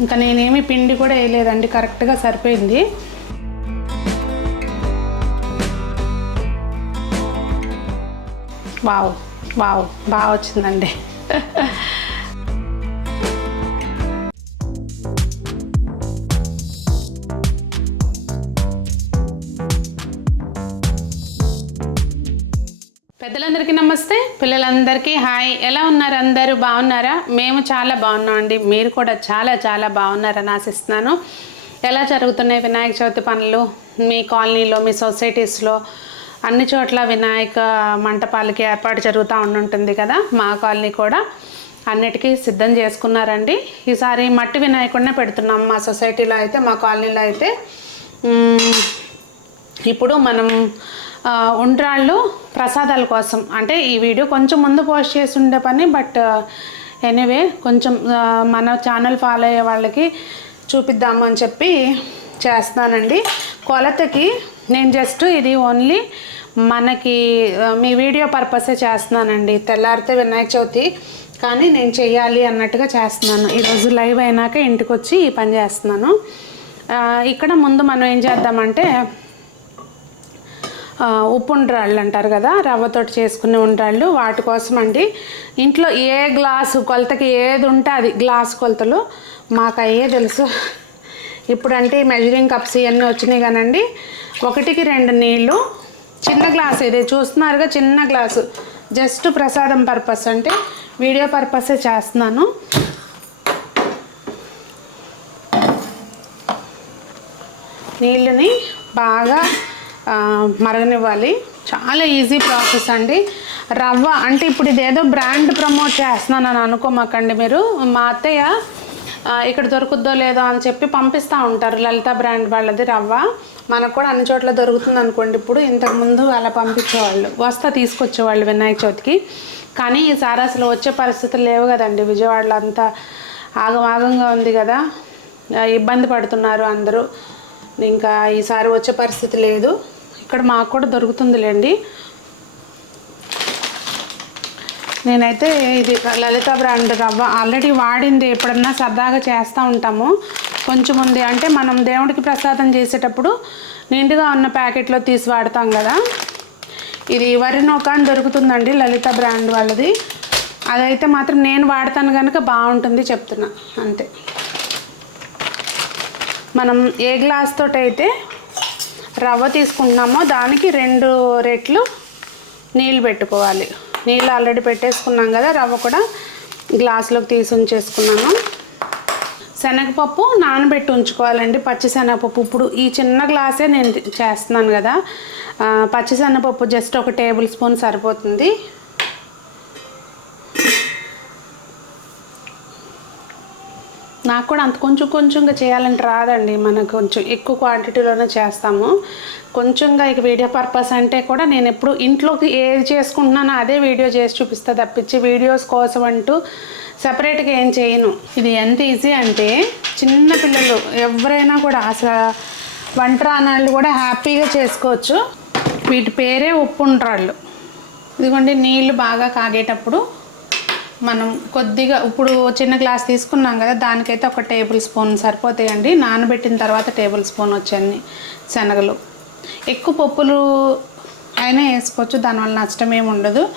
ఇంకా నేనేమి పిండి కూడా వేయలేదండి కరెక్ట్గా సరిపోయింది. వావ్ వావ్ బాగా వచ్చిందండి. పెద్దలందరికీ నమస్తే. పిల్లలందరికీ హాయ్. ఎలా ఉన్నారు అందరూ? బాగున్నారా? మేము చాలా బాగున్నాం అండి మీరు కూడా చాలా చాలా బాగున్నారని ఆశిస్తున్నాను. ఎలా జరుగుతున్నాయి వినాయక చవితి పనులు? మీ కాలనీలో మీ సొసైటీస్లో అన్ని చోట్ల వినాయక మంటపాలకి ఏర్పాటు జరుగుతూ ఉండుంటుంది కదా? మా కాలనీ కూడా అన్నిటికీ సిద్ధం చేసుకున్నారండి. ఈసారి మట్టి వినాయకుడినే పెడుతున్నాం మా సొసైటీలో అయితే మా కాలనీలో అయితే. ఇప్పుడు మనం ఉండ్రాళ్ళు ప్రసాదాల కోసం. అంటే ఈ వీడియో కొంచెం ముందు పోస్ట్ చేసి ఉండే పని బట్ ఎనీవే కొంచెం మన ఛానల్ ఫాలో అయ్యే వాళ్ళకి చూపిద్దాము అని చెప్పి చేస్తున్నానండి. కొలతకి నేను జస్ట్ ఇది ఓన్లీ మనకి మీ వీడియో పర్పసే చేస్తున్నానండి. తెల్లారితే వినాయక చవితి కానీ నేను చేయాలి అన్నట్టుగా చేస్తున్నాను. ఈరోజు లైవ్ అయినాక ఇంటికి వచ్చి ఈ పని చేస్తున్నాను. ఇక్కడ ముందు మనం ఏం చేద్దామంటే ఉప్పు ఉండ్రాళ్ళు అంటారు కదా రవ్వతోటి చేసుకునే ఉండ్రాళ్ళు. వాటి కోసం అండి ఇంట్లో ఏ గ్లాసు కొలతకి ఏది ఉంటే అది గ్లాస్ కొలతలు. మాకు అయ్యే తెలుసు. ఇప్పుడంటే మెజరింగ్ కప్స్ ఇవన్నీ వచ్చినాయి కానండి. ఒకటికి రెండు నీళ్ళు. చిన్న గ్లాస్ ఇది చూస్తున్నారుగా చిన్న గ్లాసు. జస్ట్ ప్రసాదం పర్పస్ అంటే వీడియో పర్పసే చేస్తున్నాను. నీళ్ళని బాగా మరగనివ్వాలి. చాలా ఈజీ ప్రాసెస్ అండి. రవ్వ అంటే ఇప్పుడు ఇదేదో బ్రాండ్ ప్రమోట్ చేస్తున్నానని అనుకోమాకండి మీరు. మా అత్తయ్య ఇక్కడ దొరుకుద్దో లేదో అని చెప్పి పంపిస్తూ ఉంటారు లలిత బ్రాండ్ వాళ్ళది రవ్వ. మనకు కూడా అన్ని చోట్ల దొరుకుతుంది అనుకోండి ఇప్పుడు. ఇంతకుముందు అలా పంపించేవాళ్ళు. వస్తా తీసుకొచ్చేవాళ్ళు వినాయక చవితికి. కానీ ఈసారి అసలు వచ్చే పరిస్థితులు లేవు కదండి. విజయవాడలో అంతా ఆగమాగంగా ఉంది కదా. ఇబ్బంది పడుతున్నారు అందరూ. ఇంకా ఈసారి వచ్చే పరిస్థితి లేదు. ఇక్కడ మాకు కూడా దొరుకుతుందిలేండి. నేనైతే ఇది లలిత బ్రాండ్ రవ్వ ఆల్రెడీ వాడింది ఎప్పుడన్నా సరదాగా చేస్తూ ఉంటాము. కొంచెం ఉంది. అంటే మనం దేవుడికి ప్రసాదం చేసేటప్పుడు నిండుగా ఉన్న ప్యాకెట్లో తీసి వాడతాం కదా. ఇది వరి నౌక అని దొరుకుతుందండి లలిత బ్రాండ్ వాళ్ళది. అదైతే మాత్రం నేను వాడతాను కనుక బాగుంటుంది చెప్తున్నా. అంతే. మనం ఏ గ్లాస్ తోటైతే అయితే రవ్వ తీసుకుంటున్నామో దానికి రెండు రెట్లు నీళ్ళు పెట్టుకోవాలి. నీళ్ళు ఆల్రెడీ పెట్టేసుకున్నాం కదా రవ్వ కూడా గ్లాసులోకి తీసి ఉంచేసుకున్నాను. శనగపప్పు నానబెట్టి ఉంచుకోవాలండి పచ్చి శనగపప్పు. ఇప్పుడు ఈ చిన్న గ్లాసే నేను చేస్తున్నాను కదా. ఆ, పచ్చి శనగపప్పు జస్ట్ ఒక టేబుల్ స్పూన్ సరిపోతుంది. నాకు కూడా అంత కొంచెం కొంచెంగా చేయాలంటే రాదండి. మనకు కొంచెం ఎక్కువ క్వాంటిటీలోనే చేస్తాము. కొంచెంగా ఇక వీడియో పర్పస్ అంటే కూడా నేను ఎప్పుడు ఇంట్లోకి ఏది చేసుకుంటున్నానో అదే వీడియో చేసి చూపిస్తా తప్పించి వీడియోస్ కోసం అంటూ సపరేట్గా ఏం చేయను. ఇది ఎంత ఈజీ అంటే చిన్న పిల్లలు ఎవరైనా కూడా అసలు వంట రానాళ్ళు కూడా హ్యాపీగా చేసుకోవచ్చు. వీటి పేరే ఉప్పు ఉండ్రాళ్ళు ఇదిగోండి నీళ్ళు బాగా కాగేటప్పుడు మనం కొద్దిగా ఇప్పుడు చిన్న గ్లాస్ తీసుకున్నాం కదా దానికైతే ఒక టేబుల్ స్పూన్ సరిపోతాయండి. నానబెట్టిన తర్వాత టేబుల్ స్పూన్ వచ్చాయి శనగలు. ఎక్కువ పప్పులు అయినా వేసుకోవచ్చు దానివల్ల నష్టం ఏమి ఉండదు.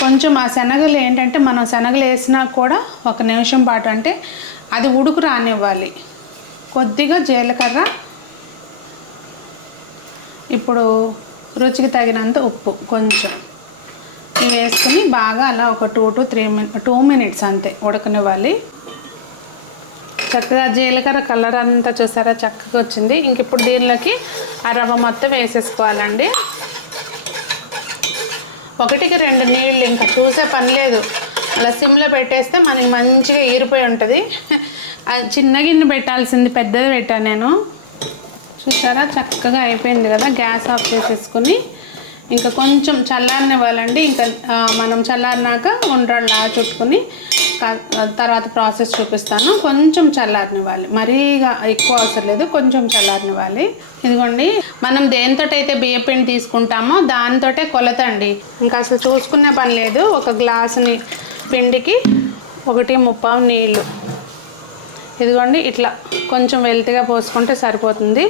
కొంచెం ఆ శనగలు ఏంటంటే మనం శనగలు వేసినా కూడా ఒక నిమిషం పాటు అంటే అది ఉడుకు రానివ్వాలి. కొద్దిగా జీలకర్ర ఇప్పుడు రుచికి తగినంత ఉప్పు కొంచెం. వేసుకుని బాగా అలా ఒక two to three minute two minutes అంతే ఉడకనివ్వాలి. చక్కగా జీలకర్ర కలర్ అంతా చూసారా? చక్కగా వచ్చింది. ఇంక ఇప్పుడు దీనిలోకి ఆ రవ్వ మొత్తం వేసేసుకోవాలండి. ఒకటికి రెండు నీళ్ళు ఇంకా చూసే పని లేదు. అలా సిమ్లో పెట్టేస్తే మనకి మంచిగా ఈరిపోయి ఉంటుంది. అది చిన్న గిన్నె పెట్టాల్సింది పెద్దది పెట్టాను నేను. చూసారా? చక్కగా అయిపోయింది కదా? గ్యాస్ ఆఫ్ చేసేసుకుని ఇంకా కొంచెం చల్లారనివ్వాలండి. ఇంకా మనం చల్లారినాక ఉండ్రాళ్ళ చుట్టుకుని తర్వాత ప్రాసెస్ చూపిస్తాను. కొంచెం చల్లారనివ్వాలి. మరీగా ఎక్కువ అవసరం లేదు. కొంచెం చల్లారనివ్వాలి. ఇదిగోండి. మనం దేనితోటైతే బియ్య పిండి తీసుకుంటామో దానితోటే కొలతండి. ఇంకా అసలు చూసుకునే పని లేదు. ఒక గ్లాసుని పిండికి ఒకటి ముప్పావు నీళ్ళు. ఇదిగోండి. ఇట్లా కొంచెం వెల్తిగా పోసుకుంటే సరిపోతుంది.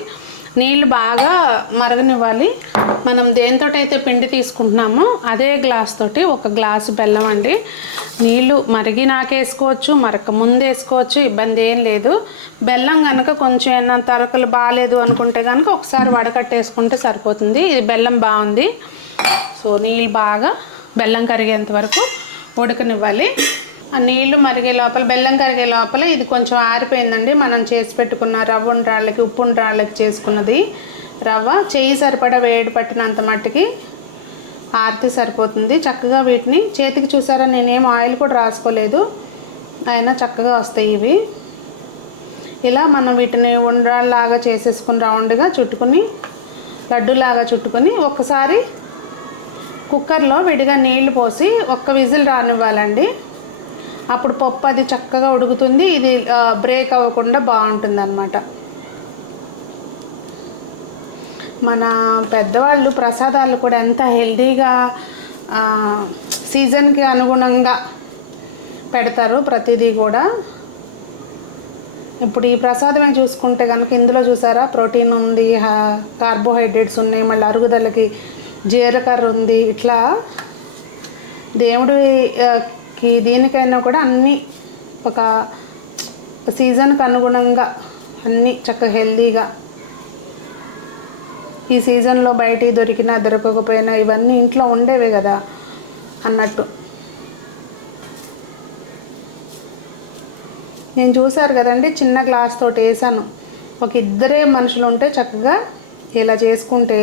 నీళ్ళు బాగా మరగనివ్వాలి. మనం దేంతోటైతే పిండి తీసుకుంటున్నామో అదే గ్లాస్ తోటి ఒక గ్లాసు బెల్లం అండి. నీళ్ళు మరిగి నాకేసుకోవచ్చు మరక ముందు వేసుకోవచ్చు ఇబ్బంది ఏం లేదు. బెల్లం కనుక కొంచెం ఏమన్నా తరకలు బాగాలేదు అనుకుంటే కనుక ఒకసారి వడకట్టేసుకుంటే సరిపోతుంది. ఇది బెల్లం బాగుంది. సో నీళ్ళు బాగా బెల్లం కరిగేంత వరకు ఉడకనివ్వాలి. ఆ నీళ్ళు మరిగే లోపల బెల్లం కరిగే లోపల ఇది కొంచెం ఆరిపోయిందండి. మనం చేసి పెట్టుకున్న రవ్వ ఉండ్రాళ్ళకి ఉప్పు ఉండ్రాళ్ళకి చేసుకున్నది. రవ్వ చేయి సరిపడా వేడి పట్టినంత మట్టుకి ఆర్తి సరిపోతుంది. చక్కగా వీటిని చేతికి చూసారా నేనేం ఆయిల్ కూడా రాసుకోలేదు. అయినా చక్కగా వస్తాయి ఇవి. ఇలా మనం వీటిని ఉండ్రాళ్ళలాగా చేసేసుకుని రౌండ్గా చుట్టుకుని లడ్డులాగా చుట్టుకుని ఒక్కసారి కుక్కర్లో విడిగా నీళ్ళు పోసి ఒక్క విజిల్ రానివ్వాలండి. అప్పుడు పప్పు అది చక్కగా ఉడుకుతుంది. ఇది బ్రేక్ అవ్వకుండా బాగుంటుంది అనమాట మన పెద్దవాళ్ళు ప్రసాదాలు కూడా ఎంత హెల్దీగా సీజన్కి అనుగుణంగా పెడతారు ప్రతిదీ కూడా. ఇప్పుడు ఈ ప్రసాదమే చూసుకుంటే కనుక ఇందులో చూసారా? ప్రోటీన్ ఉంది కార్బోహైడ్రేట్స్ ఉన్నాయి మళ్ళీ అరుగుదలకి జీలకర్ర ఉంది ఇట్లా దేవుడికి దీనికైనా కూడా అన్నీ ఒక సీజన్కి అనుగుణంగా అన్నీ చక్కగా హెల్దీగా ఈ సీజన్లో బయట దొరికినా దొరకకపోయినా ఇవన్నీ ఇంట్లో ఉండేవే కదా అన్నట్టు. నేను చూసారు కదండి చిన్న గ్లాస్ తోటి వేసాను ఒక ఇద్దరే మనుషులు ఉంటే చక్కగా ఇలా చేసుకుంటే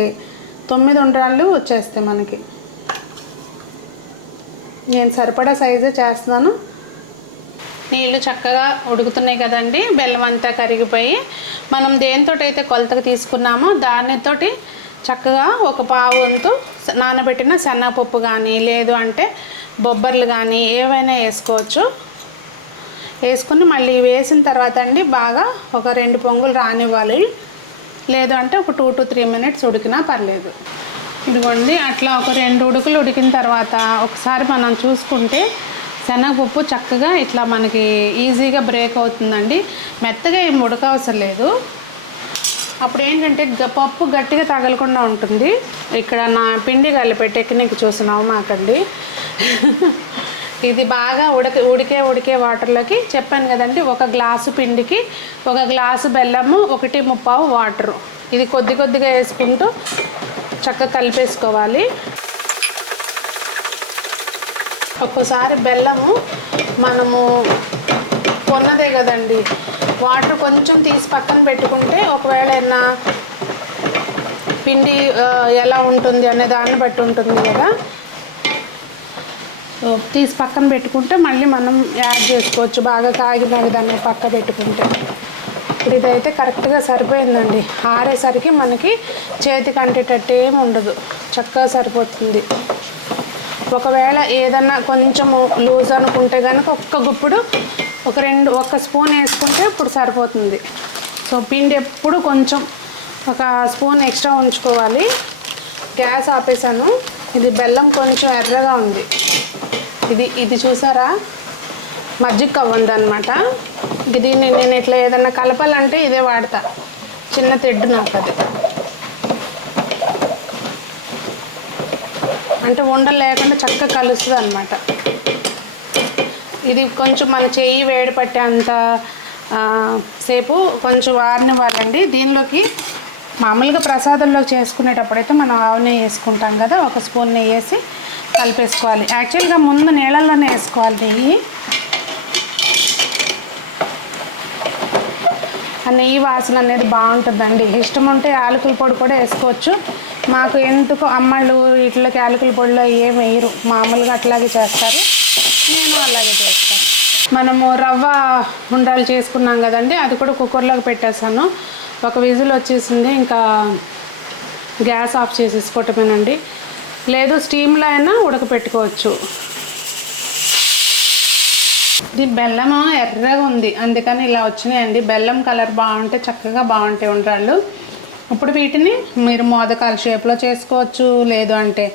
తొమ్మిది ఉండ్రాళ్ళు వచ్చేస్తాయి మనకి. నేను సరిపడా సైజే చేస్తున్నాను. నీళ్ళు చక్కగా ఉడుకుతున్నాయి కదండి. బెల్లం అంతా కరిగిపోయి మనం దేనితోటైతే కొలతకు తీసుకున్నామో దానితోటి చక్కగా ఒక పావు వంతు నానబెట్టిన సన్నపప్పు కానీ లేదు అంటే బొబ్బర్లు కానీ ఏవైనా వేసుకోవచ్చు. వేసుకుని మళ్ళీ వేసిన తర్వాత అండి బాగా ఒక రెండు పొంగులు రానివ్వాలి. లేదు అంటే ఒక టూ టు త్రీ మినిట్స్ ఉడికినా పర్లేదు. ఇదిగోండి అట్లా ఒక రెండు ఉడుకులు ఉడికిన తర్వాత ఒకసారి మనం చూసుకుంటే శనగపప్పు చక్కగా ఇట్లా మనకి ఈజీగా బ్రేక్ అవుతుందండి. మెత్తగా ఏం ఉడకవసరం లేదు అప్పుడు ఏంటంటే గ- పప్పు గట్టిగా తగలకుండా ఉంటుంది. ఇక్కడ నా పిండి కలిపే టెక్నిక్ చూసినావు మాకండి. ఇది బాగా ఉడక ఉడికే ఉడికే వాటర్లోకి చెప్పాను కదండి ఒక గ్లాసు పిండికి ఒక గ్లాసు బెల్లము ఒకటి ముప్పావు వాటరు. ఇది కొద్ది కొద్దిగా వేసుకుంటూ చక్కగా కలిపేసుకోవాలి. ఒక్కోసారి బెల్లము మనము కొన్నదే కదండి. వాటర్ కొంచెం తీసి పక్కన పెట్టుకుంటే ఒకవేళ ఏమన్నా పిండి ఎలా ఉంటుంది అనే దాన్ని బట్టి ఉంటుంది కదా. తీసి పక్కన పెట్టుకుంటే మళ్ళీ మనం యాడ్ చేసుకోవచ్చు. బాగా కాగినాక దాన్ని పక్క పెట్టుకుంటే. ఇప్పుడు ఇదైతే కరెక్ట్గా సరిపోయిందండి. ఆరేసరికి మనకి చేతికి అంటేటట్టు ఏమి ఉండదు. చక్కగా సరిపోతుంది. ఒకవేళ ఏదన్నా కొంచెము లూజ్ అనుకుంటే కనుక ఒక్క గుప్పుడు ఒక రెండు ఒక్క స్పూన్ వేసుకుంటే ఇప్పుడు సరిపోతుంది. సో పిండి ఎప్పుడు కొంచెం ఒక స్పూన్ ఎక్స్ట్రా ఉంచుకోవాలి. గ్యాస్ ఆపేసాను. ఇది బెల్లం కొంచెం ఎర్రగా ఉంది. ఇది ఇది చూసారా? మజ్జిగ కవ్వంది అనమాట దీన్ని నేను ఇట్లా ఏదన్నా కలపాలంటే ఇదే వాడతా. చిన్న తెడ్డు నాకు అది. అంటే ఉండలు లేకుండా చక్కగా కలుస్తుంది అనమాట ఇది కొంచెం మన చెయ్యి వేడి పట్టేంత సేపు కొంచెం వారనివ్వాలండి దీనిలోకి మామూలుగా ప్రసాదంలో చేసుకునేటప్పుడైతే మనం ఆవు నెయ్యి వేసుకుంటాం కదా ఒక స్పూన్ నెయ్యి వేసి కలిపేసుకోవాలి. యాక్చువల్గా ముందు నీళ్ళల్లోనే వేసుకోవాలి నెయ్యి. ఆ నెయ్యి వాసన అనేది బాగుంటుందండి. ఇష్టం ఉంటే యాలకుల పొడి కూడా వేసుకోవచ్చు. మాకు ఎందుకు అమ్మళ్ళు ఇట్లా క్యాలకుల పొడిలో ఏం వేయరు. మామూలుగా అట్లాగే చేస్తారు. నేను అలాగే చేస్తాను మనము రవ్వ ఉండాలు చేసుకున్నాం కదండి అది కూడా కుక్కర్లోకి పెట్టేసాను ఒక విజిల్ వచ్చేసింది ఇంకా గ్యాస్ ఆఫ్ చేసేసుకోవటమేనండి. లేదు స్టీమ్లో అయినా ఉడకపెట్టుకోవచ్చు. ఇది బెల్లం ఎర్రగా ఉంది అందుకని ఇలా వచ్చినాయండి. బెల్లం కలర్ బాగుంటే చక్కగా బాగుంటాయి ఉండ్రాళ్ళు. ఇప్పుడు వీటిని మీరు మోదకాల షేప్లో చేసుకోవచ్చు లేదు అంటే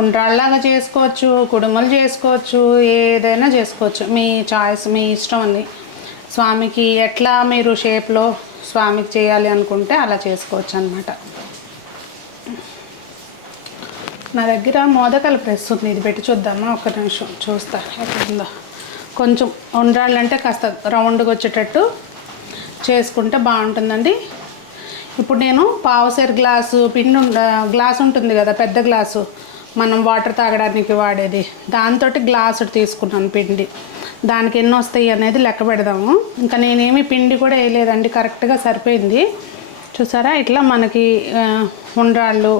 ఉండ్రాళ్ళలాగా చేసుకోవచ్చు కుడుములు చేసుకోవచ్చు ఏదైనా చేసుకోవచ్చు. మీ చాయిస్ మీ ఇష్టం అండి. స్వామికి ఎట్లా మీరు షేప్లో స్వామికి చేయాలి అనుకుంటే అలా చేసుకోవచ్చు అనమాట నా దగ్గర మోదకాల ప్రెస్ ఉంది. ఇది పెట్టి చూద్దామా? ఒక నిమిషం. చూస్తా. ఎక్కడుందో. కొంచెం అంటే కాస్త రౌండ్గా వచ్చేటట్టు చేసుకుంటే బాగుంటుందండి. ఇప్పుడు నేను పావుసేరు గ్లాసు పిండి ఉండ గ్లాస్ ఉంటుంది కదా పెద్ద గ్లాసు. మనం వాటర్ తాగడానికి వాడేది. దాంతో గ్లాసు తీసుకున్నాను పిండి. దానికి ఎన్ని వస్తాయి అనేది లెక్క పెడదాము. ఇంకా నేనేమి పిండి కూడా వేయలేదండి కరెక్ట్గా సరిపోయింది. చూసారా? ఇట్లా మనకి ఉండ్రాళ్ళు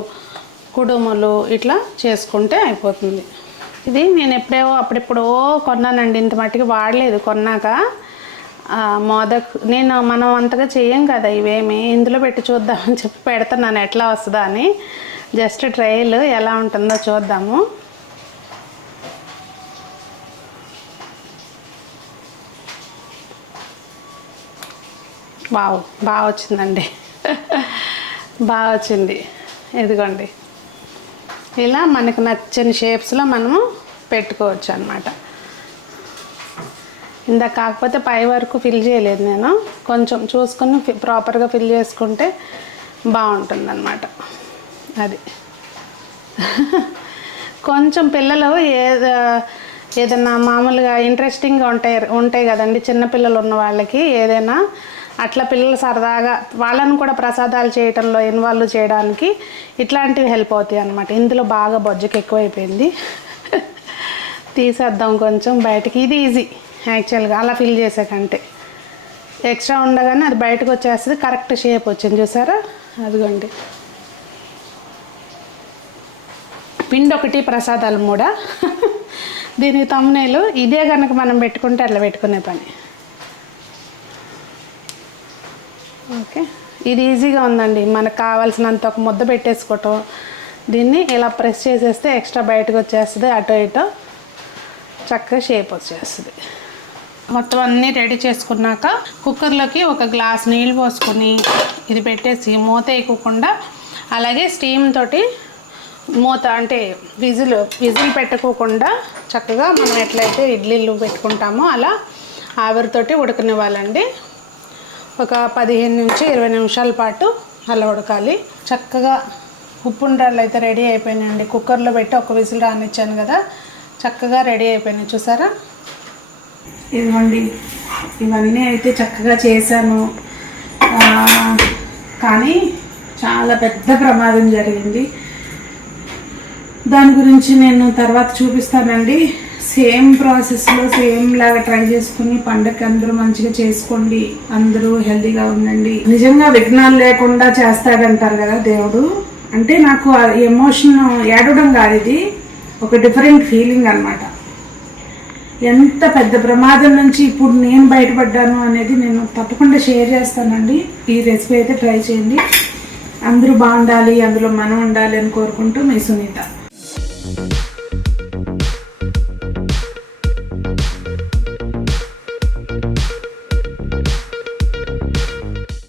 కుడుములు ఇట్లా చేసుకుంటే అయిపోతుంది. ఇది నేను ఎప్పుడేవో అప్పుడెప్పుడో కొన్నానండి. ఇంత మట్టికి వాడలేదు కొన్నాక. మోదక్ నేను మనం అంతగా చేయం కదా ఇవేమి ఇందులో పెట్టి చూద్దామని చెప్పి పెడుతున్నాను ఎట్లా వస్తుందా అని. జస్ట్ ట్రయల్ ఎలా ఉంటుందో చూద్దాము. వావ్ బాగా వచ్చిందండి. బాగా వచ్చింది. ఇదిగోండి. ఇలా మనకు నచ్చని షేప్స్లో మనము పెట్టుకోవచ్చు అనమాట ఇందాక కాకపోతే పై వరకు ఫిల్ చేయలేదు నేను. కొంచెం చూసుకొని ప్రాపర్గా ఫిల్ చేసుకుంటే బాగుంటుంది అనమాట అది. కొంచెం పిల్లలు ఏదో ఏదైనా మామూలుగా ఇంట్రెస్టింగ్గా ఉంటాయి ఉంటాయి కదండి. చిన్నపిల్లలు ఉన్న వాళ్ళకి ఏదైనా అట్లా పిల్లలు సరదాగా వాళ్ళను కూడా ప్రసాదాలు చేయటంలో ఇన్వాల్వ్ చేయడానికి ఇట్లాంటివి హెల్ప్ అవుతాయి అనమాట ఇందులో బాగా బొజ్జకి ఎక్కువైపోయింది. తీసేద్దాం కొంచెం బయటకి. ఇది ఈజీ యాక్చువల్గా అలా ఫిల్ చేసాకంటే. ఎక్స్ట్రా ఉండగానే అది బయటకు వచ్చేస్తుంది కరెక్ట్ షేప్ వచ్చింది చూసారా? అదిగోండి. పిండి ఒకటి ప్రసాదాలు కూడా దీనికి తమ్మునేలు ఇదే కనుక మనం పెట్టుకుంటే అట్లా పెట్టుకునే పని. ఓకే. ఇది ఈజీగా ఉందండి. మనకు కావాల్సినంత ఒక ముద్ద పెట్టేసుకోవటం. దీన్ని ఇలా ప్రెస్ చేసేస్తే ఎక్స్ట్రా బయటకు వచ్చేస్తుంది అటో ఇటో చక్కగా షేప్ వచ్చేస్తుంది. మొత్తం అన్నీ రెడీ చేసుకున్నాక కుక్కర్లోకి ఒక గ్లాస్ నీళ్ళు పోసుకొని ఇది పెట్టేసి మూత వేయకుండా అలాగే స్టీమ్ తోటి మూత అంటే విజిల్ విజిల్ పెట్టుకోకుండా చక్కగా మనం ఎట్లయితే ఇడ్లీలు పెట్టుకుంటామో అలా ఆవిరితోటి ఉడకనివ్వాలండి. ఒక పదిహేను నుంచి ఇరవై నిమిషాల పాటు అలా ఉడకాలి. చక్కగా ఉప్పు అయితే రెడీ అయిపోయినాయండి. కుక్కర్లో పెట్టి ఒక విజిల్ రానిచ్చాను కదా చక్కగా రెడీ అయిపోయినాయి. చూసారా? ఇదిగోండి. ఇవన్నీ అయితే చక్కగా చేశాను. కానీ చాలా పెద్ద ప్రమాదం జరిగింది. దాని గురించి నేను తర్వాత చూపిస్తానండి. సేమ్ ప్రాసెస్లో సేమ్ లాగా ట్రై చేసుకుని పండుగ అందరూ మంచిగా చేసుకోండి. అందరూ హెల్తీగా ఉండండి. నిజంగా విఘ్నాలు లేకుండా చేస్తాడంటారు కదా దేవుడు. అంటే నాకు ఎమోషన్ ఏడవడం కాదు ఇది. ఒక డిఫరెంట్ ఫీలింగ్ అన్నమాట. ఎంత పెద్ద ప్రమాదం నుంచి ఇప్పుడు నేను బయటపడ్డాను అనేది నేను తప్పకుండా షేర్ చేస్తానండి. ఈ రెసిపీ అయితే ట్రై చేయండి. అందరూ బాగుండాలి అందులో మనం ఉండాలి అని కోరుకుంటూ మీ సునీత.